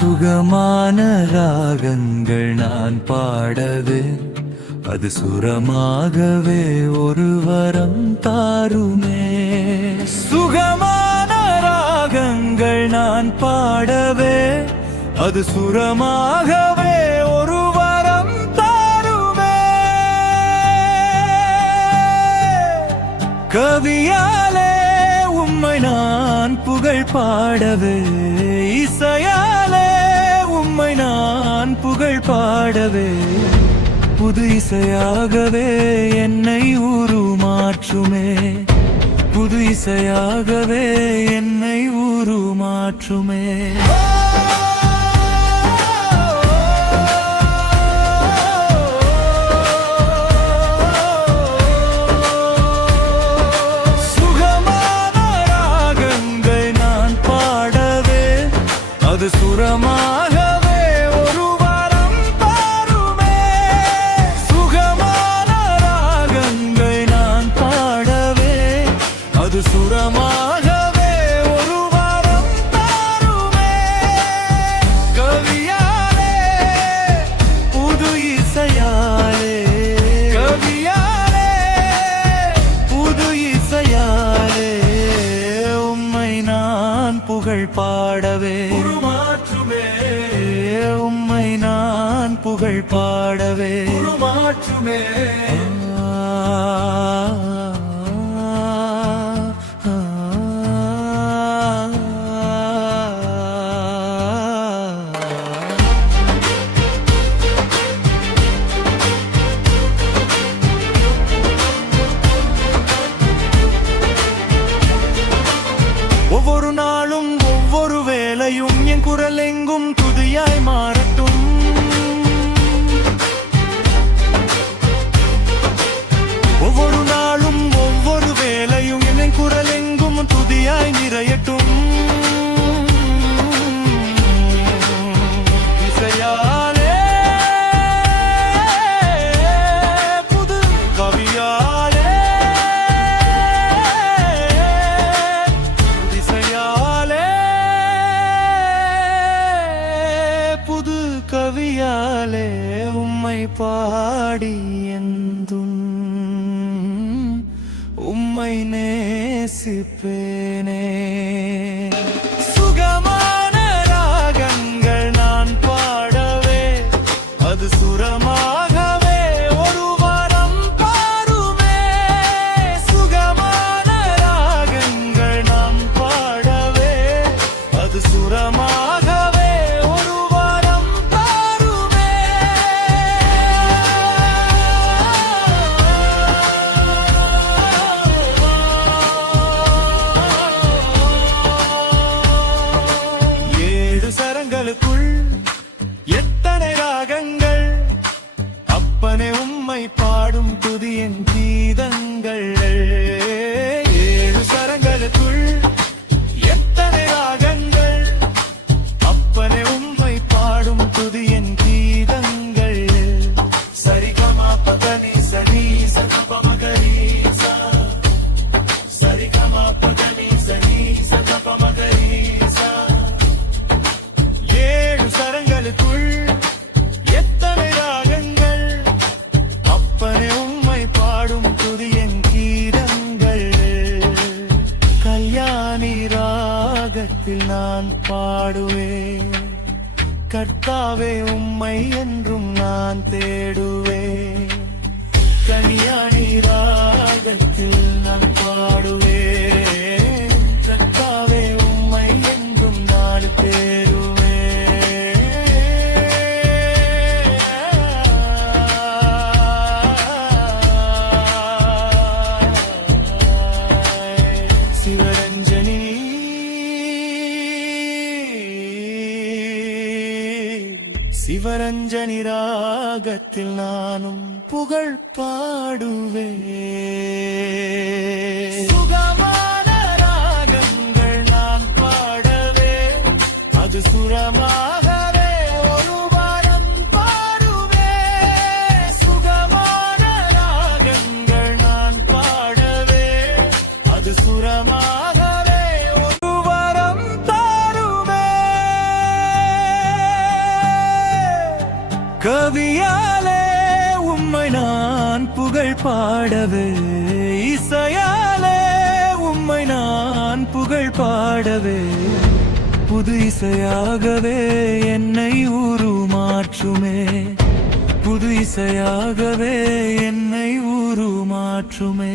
சுகமான ராகங்கள் நான் பாடவே அது சுரமாகவே ஒரு வரம் தாருமே. சுகமான ராகங்கள் நான் பாடவே அது சுரமாகவே ஒரு வரம் தாருமே. கவியாலே உம்மை நான் புகழ் பாடவே, இசையாலே உம்மை நான் புகழ் பாடவே, புது இசையாகவே என்னை உருமாற்றுமே. புது இசையாகவே என்னை உருமாற்றுமே. சுகமான ராகங்கள் நான் பாடவே அது சுரமாகவே ஒரு வரம் தாருமே. சுகமான ராகங்கள் நான் பாடவே அது சுரமாகவே ஒரு வரம் தாருமே. கவியாலே புது இசையாலே, கவியாலே புது இசையாலே உம்மை நான் புகழ் பாடவே, உம்மை நான் புகழ் பாடவே மாற்றுமே. ஒவ்வொரு நாளும் ஒவ்வொரு வேளையும் என் குரல் எங்கும் துதியாய் மாறட்டும். ஒவ்வொரு நாளும் ஒவ்வொரு வேளையும் என் குரல் எங்கும் துதியாய் நிறையட்டும். இசையாலே புது கவியாலே, இசையாலே புது கவியாலே உம்மை பாடி என்றும் உம்மை நேசிப்பேனே. சுகமான ராகங்கள் நான் பாடவே அது சுரமாகவே ஒரு வரம் தாருமே. சுகமான ராகங்கள் நான் பாடவே அது சுரமாகவே ஒரு வரம் தாருமே. ஏழு சரங்களுக்குள் எத்தனை ராகங்கள், அப்பனே உம்மை பாடும் துதியின் கீதங்கள். ஏழு சரங்களுக்குள் எத்தனை ராகங்கள், அப்பனே உம்மை பாடும் துதியின் கீதங்கள். சரிகமா பதனி சனி சகபமகரீசா, சரிகமா பதனி சனி சகபமகரீசா. ஏழு சரங்களுக்குள் எத்தனை ராகங்கள், அப்பனே உம்மை பாடும் துதியின் கீதங்கள். கல்யாணி ராகத்தில் நான் பாடுவேன், கர்த்தாவே உம்மை என்றும் நான் தேடுவேன். கல்யாணி ராகத்தில் நான் பாடுவேன், கர்த்தாவே உம்மை என்றும் நான் தேடுவேன். சிவரஞ்சனி சிவரஞ்சனி ராகத்தில் நானும் புகழ் பாடுவேன். சுகமான ராகங்கள் நான் பாடவே அது சுரமாகவே ஒரு வரம் தாருமே. சுகமான ராகங்கள் நான் பாடவே அது சுரமாகவே ஒரு வரம் தாருமே. கவியாலே உம்மை நான் புகழ் பாடவே, இசையாலே உம்மை நான் புகழ் பாடவே, புது இசையாகவே என்னை உருமாற்றுமே, புது இசையாகவே என்னை உருமாற்றுமே.